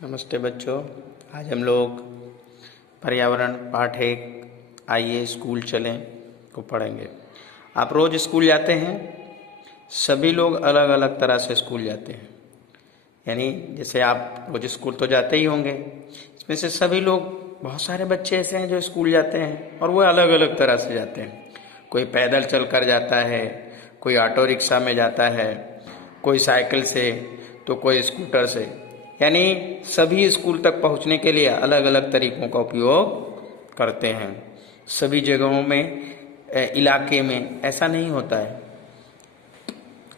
नमस्ते बच्चों। आज हम लोग पर्यावरण पाठ 1 आइए स्कूल चलें को पढ़ेंगे। आप रोज़ स्कूल जाते हैं। सभी लोग अलग अलग तरह से स्कूल जाते हैं। यानी जैसे आप रोज़ स्कूल तो जाते ही होंगे। इसमें से सभी लोग, बहुत सारे बच्चे ऐसे हैं जो स्कूल जाते हैं और वो अलग अलग तरह से जाते हैं। कोई पैदल चल कर जाता है, कोई ऑटो रिक्शा में जाता है, कोई साइकिल से, तो कोई स्कूटर से। यानी सभी स्कूल तक पहुंचने के लिए अलग अलग तरीकों का उपयोग करते हैं। सभी जगहों में, इलाके में ऐसा नहीं होता है।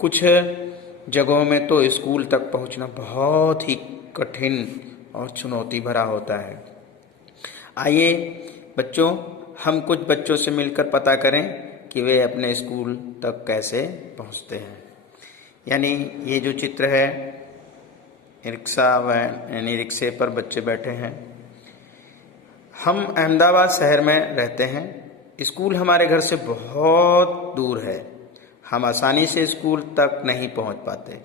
कुछ जगहों में तो स्कूल तक पहुंचना बहुत ही कठिन और चुनौती भरा होता है। आइए बच्चों, हम कुछ बच्चों से मिलकर पता करें कि वे अपने स्कूल तक कैसे पहुंचते हैं। यानी ये जो चित्र है, रिक्शा वैन यानी रिक्शे पर बच्चे बैठे हैं। हम अहमदाबाद शहर में रहते हैं। स्कूल हमारे घर से बहुत दूर है। हम आसानी से स्कूल तक नहीं पहुंच पाते।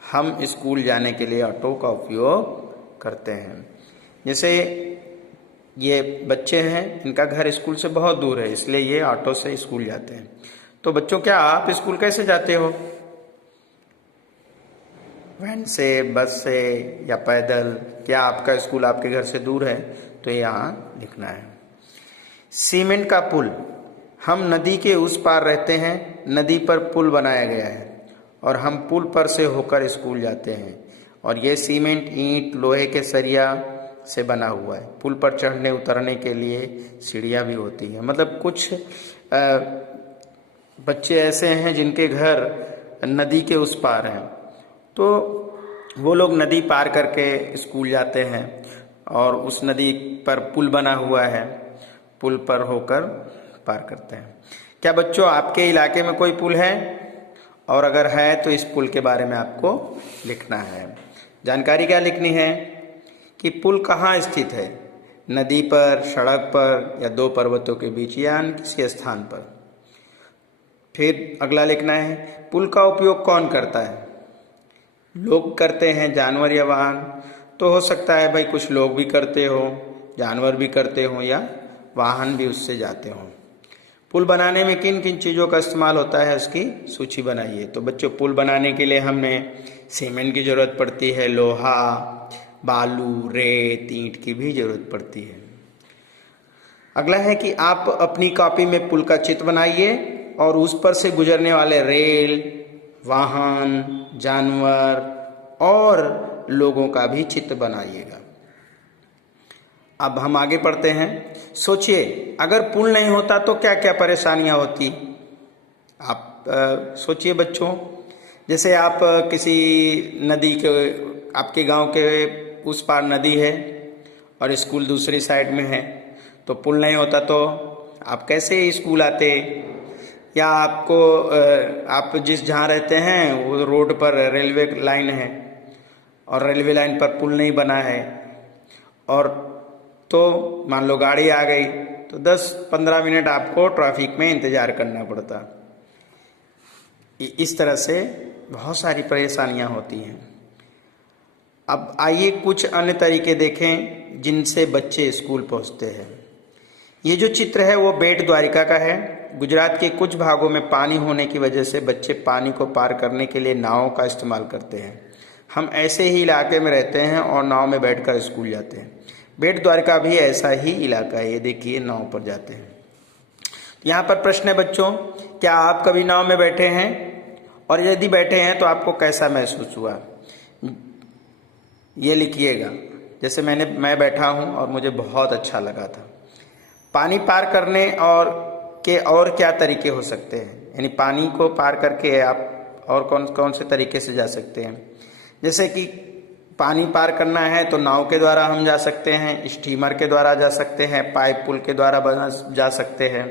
हम स्कूल जाने के लिए ऑटो का उपयोग करते हैं। जैसे ये बच्चे हैं, इनका घर स्कूल से बहुत दूर है, इसलिए ये ऑटो से स्कूल जाते हैं। तो बच्चों, क्या आप स्कूल कैसे जाते हो? वैन से, बस से या पैदल? क्या आपका स्कूल आपके घर से दूर है? तो यहाँ लिखना है। सीमेंट का पुल। हम नदी के उस पार रहते हैं। नदी पर पुल बनाया गया है और हम पुल पर से होकर स्कूल जाते हैं। और ये सीमेंट, ईंट, लोहे के सरिया से बना हुआ है। पुल पर चढ़ने उतरने के लिए सीढ़ियाँ भी होती हैं। मतलब कुछ बच्चे ऐसे हैं जिनके घर नदी के उस पार हैं, तो वो लोग नदी पार करके स्कूल जाते हैं और उस नदी पर पुल बना हुआ है, पुल पर होकर पार करते हैं। क्या बच्चों, आपके इलाके में कोई पुल है? और अगर है तो इस पुल के बारे में आपको लिखना है। जानकारी क्या लिखनी है कि पुल कहाँ स्थित है? नदी पर, सड़क पर, या दो पर्वतों के बीच, या किसी स्थान पर। फिर अगला लिखना है, पुल का उपयोग कौन करता है? लोग करते हैं, जानवर या वाहन? तो हो सकता है भाई कुछ लोग भी करते हो, जानवर भी करते हो, या वाहन भी उससे जाते हो। पुल बनाने में किन किन चीज़ों का इस्तेमाल होता है, उसकी सूची बनाइए। तो बच्चों, पुल बनाने के लिए हमें सीमेंट की ज़रूरत पड़ती है, लोहा, बालू, रेत, ईंट की भी ज़रूरत पड़ती है। अगला है कि आप अपनी कॉपी में पुल का चित्र बनाइए और उस पर से गुजरने वाले रेल, वाहन, जानवर और लोगों का भी चित्र बनाइएगा। अब हम आगे पढ़ते हैं। सोचिए, अगर पुल नहीं होता तो क्या क्या परेशानियां होती? आप सोचिए बच्चों। जैसे आप किसी नदी के, आपके गांव के उस पार नदी है और स्कूल दूसरी साइड में है, तो पुल नहीं होता तो आप कैसे स्कूल आते? या आपको आप जिस जहाँ रहते हैं वो रोड पर रेलवे लाइन है और रेलवे लाइन पर पुल नहीं बना है, और तो मान लो गाड़ी आ गई तो 10-15 मिनट आपको ट्रैफिक में इंतज़ार करना पड़ता। इस तरह से बहुत सारी परेशानियां होती हैं। अब आइए कुछ अन्य तरीके देखें जिनसे बच्चे स्कूल पहुंचते हैं। ये जो चित्र है वो बेट द्वारिका का है। गुजरात के कुछ भागों में पानी होने की वजह से बच्चे पानी को पार करने के लिए नावों का इस्तेमाल करते हैं। हम ऐसे ही इलाके में रहते हैं और नाव में बैठकर स्कूल जाते हैं। बेट द्वारिका भी ऐसा ही इलाका है। ये देखिए, नाव पर जाते हैं। यहाँ पर प्रश्न है बच्चों, क्या आप कभी नाव में बैठे हैं? और यदि बैठे हैं तो आपको कैसा महसूस हुआ? ये लिखिएगा। जैसे मैं बैठा हूँ और मुझे बहुत अच्छा लगा था। पानी पार करने और क्या तरीके हो सकते हैं? यानी पानी को पार करके आप और कौन कौन से तरीके से जा सकते हैं? जैसे कि पानी पार करना है तो नाव के द्वारा हम जा सकते हैं, स्टीमर के द्वारा जा सकते हैं, पाइप पुल के द्वारा जा सकते हैं।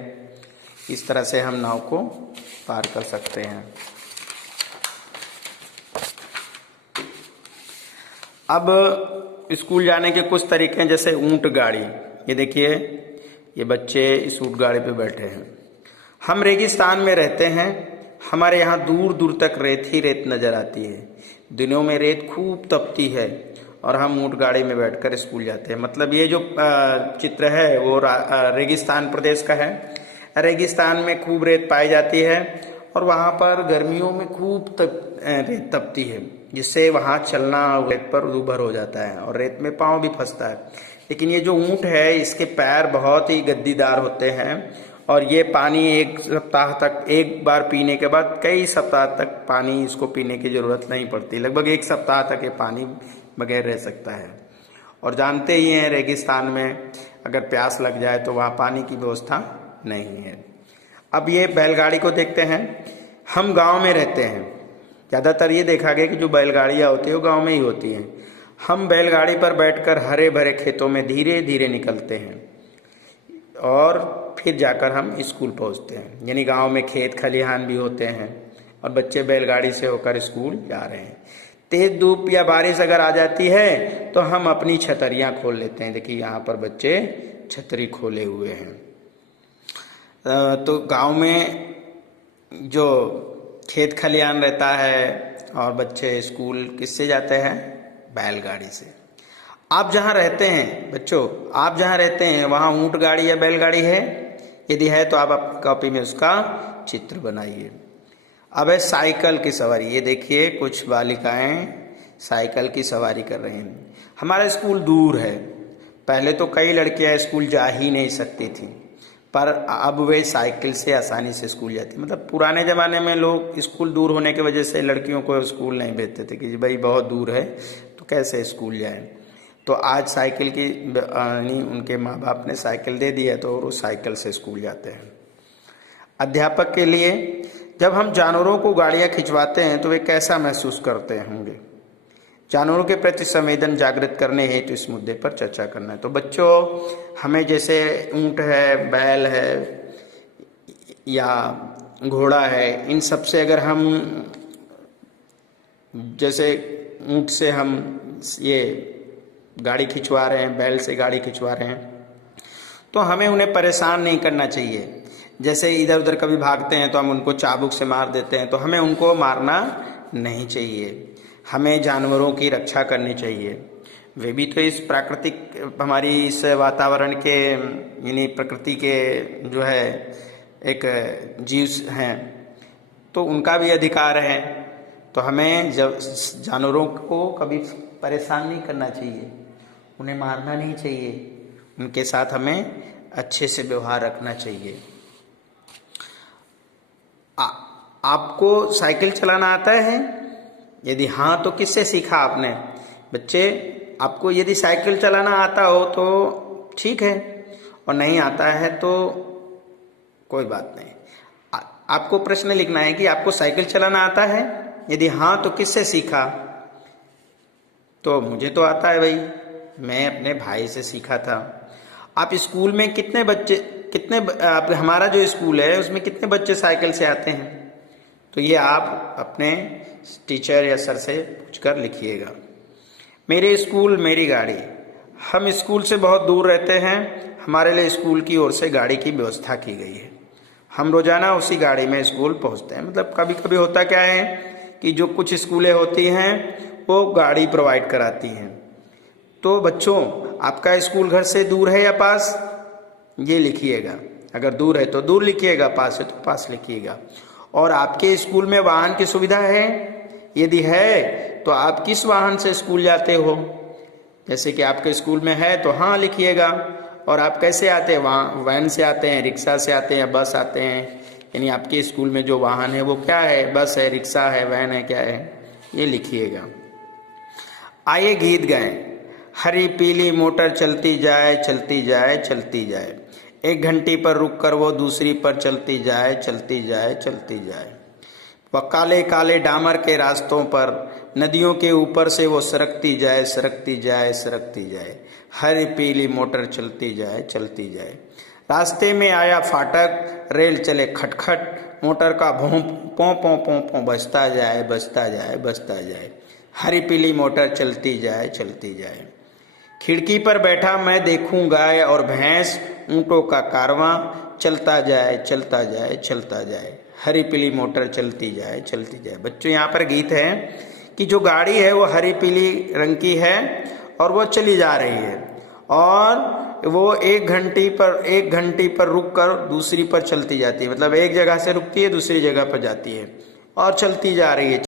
इस तरह से हम नाव को पार कर सकते हैं। अब स्कूल जाने के कुछ तरीके हैं, जैसे ऊंट गाड़ी। ये देखिए, ये बच्चे इस ऊंट गाड़ी पे बैठे हैं। हम रेगिस्तान में रहते हैं। हमारे यहाँ दूर दूर तक रेत ही रेत नजर आती है। दिनों में रेत खूब तपती है और हम ऊँट गाड़ी में बैठकर स्कूल जाते हैं। मतलब ये जो चित्र है वो रेगिस्तान प्रदेश का है। रेगिस्तान में खूब रेत पाई जाती है और वहाँ पर गर्मियों में खूब रेत तपती है, जिससे वहाँ चलना रेत पर दूभर हो जाता है और रेत में पाँव भी फंसता है। लेकिन ये जो ऊँट है इसके पैर बहुत ही गद्दीदार होते हैं और ये पानी एक सप्ताह तक, एक बार पीने के बाद कई सप्ताह तक पानी इसको पीने की ज़रूरत नहीं पड़ती। लगभग एक सप्ताह तक ये पानी बगैर रह सकता है। और जानते ही हैं रेगिस्तान में अगर प्यास लग जाए तो वहाँ पानी की व्यवस्था नहीं है। अब ये बैलगाड़ी को देखते हैं। हम गांव में रहते हैं, ज़्यादातर ये देखा गया कि जो बैलगाड़ियाँ होती है वो गांव में ही होती हैं। हम बैलगाड़ी पर बैठकर हरे भरे खेतों में धीरे धीरे निकलते हैं और फिर जाकर हम स्कूल पहुंचते हैं। यानी गांव में खेत खलिहान भी होते हैं और बच्चे बैलगाड़ी से होकर स्कूल जा रहे हैं। तेज धूप या बारिश अगर आ जाती है तो हम अपनी छतरियां खोल लेते हैं। देखिए यहाँ पर बच्चे छतरी खोले हुए हैं। तो गांव में जो खेत खलिहान रहता है और बच्चे स्कूल किससे जाते हैं? बैलगाड़ी से। आप जहाँ रहते हैं बच्चों, आप जहाँ रहते हैं वहाँ ऊँट गाड़ी या बैलगाड़ी है? यदि है तो आप कॉपी में उसका चित्र बनाइए। अब है साइकिल की सवारी। ये देखिए कुछ बालिकाएं साइकिल की सवारी कर रही हैं। हमारा स्कूल दूर है। पहले तो कई लड़कियां स्कूल जा ही नहीं सकती थी, पर अब वे साइकिल से आसानी से स्कूल जाती। मतलब पुराने ज़माने में लोग स्कूल दूर होने की वजह से लड़कियों को स्कूल नहीं भेजते थे कि भाई बहुत दूर है तो कैसे स्कूल जाएं। तो आज साइकिल की उनके माँ बाप ने साइकिल दे दी है तो वो साइकिल से स्कूल जाते हैं। अध्यापक के लिए जब हम जानवरों को गाड़ियाँ खिंचवाते हैं तो वे कैसा महसूस करते होंगे? जानवरों के प्रति संवेदन जागृत करने हेतु तो इस मुद्दे पर चर्चा करना है। तो बच्चों, हमें जैसे ऊँट है, बैल है या घोड़ा है, इन सब से अगर हम, जैसे ऊँट से हम ये गाड़ी खिंचवा रहे हैं, बैल से गाड़ी खिंचवा रहे हैं, तो हमें उन्हें परेशान नहीं करना चाहिए। जैसे इधर उधर कभी भागते हैं तो हम उनको चाबुक से मार देते हैं, तो हमें उनको मारना नहीं चाहिए। हमें जानवरों की रक्षा करनी चाहिए। वे भी तो इस प्राकृतिक, हमारी इस वातावरण के, यानी प्रकृति के जो है एक जीव हैं, तो उनका भी अधिकार है। तो हमें जब जानवरों को कभी परेशान नहीं करना चाहिए, उन्हें मारना नहीं चाहिए, उनके साथ हमें अच्छे से व्यवहार रखना चाहिए। आपको साइकिल चलाना आता है? यदि हाँ तो किससे सीखा आपने? बच्चे, आपको यदि साइकिल चलाना आता हो तो ठीक है, और नहीं आता है तो कोई बात नहीं। आपको प्रश्न लिखना है कि आपको साइकिल चलाना आता है? यदि हाँ तो किससे सीखा? तो मुझे तो आता है भाई, मैं अपने भाई से सीखा था। आप स्कूल में हमारा जो स्कूल है उसमें कितने बच्चे साइकिल से आते हैं? तो ये आप अपने टीचर या सर से पूछकर लिखिएगा। मेरे स्कूल मेरी गाड़ी। हम स्कूल से बहुत दूर रहते हैं, हमारे लिए स्कूल की ओर से गाड़ी की व्यवस्था की गई है। हम रोजाना उसी गाड़ी में स्कूल पहुंचते हैं। मतलब कभी कभी होता क्या है कि जो कुछ स्कूलें होती हैं वो गाड़ी प्रोवाइड कराती हैं। तो बच्चों, आपका स्कूल घर से दूर है या पास? ये लिखिएगा। अगर दूर है तो दूर लिखिएगा, पास है तो पास लिखिएगा। और आपके स्कूल में वाहन की सुविधा है? यदि है तो आप किस वाहन से स्कूल जाते हो? जैसे कि आपके स्कूल में है तो हाँ लिखिएगा। और आप कैसे आते हैं? वहाँ वैन से आते हैं, रिक्शा से आते हैं या बस आते हैं? यानी आपके स्कूल में जो वाहन है वो क्या है? बस है, रिक्शा है, वैन है, क्या है? ये लिखिएगा। आइए गीत गाएं। हरी पीली मोटर चलती जाए, चलती जाए, चलती जाए। एक घंटी पर रुककर वो दूसरी पर चलती जाए, चलती जाए, चलती जाए। वह काले काले डामर के रास्तों पर नदियों के ऊपर से वो सरकती जाए, सरकती जाए, सरकती जाए। हरी पीली मोटर चलती जाए, चलती जाए। रास्ते में आया फाटक, रेल चले खटखट, मोटर का भों पों पों पों पों बजता जाए, बजता जाए, बजता जाए। हरी पीली मोटर चलती जाए, चलती जाए। खिड़की पर बैठा मैं देखूं गाय और भैंस, ऊँटों का कारवां चलता जाए, चलता जाए, चलता जाए। हरी पीली मोटर चलती जाए, चलती जाए। बच्चों, यहाँ पर गीत है कि जो गाड़ी है वो हरी पीली रंग की है और वो चली जा रही है, और वो एक घंटी पर रुक कर दूसरी पर चलती जाती है। मतलब एक जगह से रुकती है, दूसरी जगह पर जाती है और चलती जा रही है।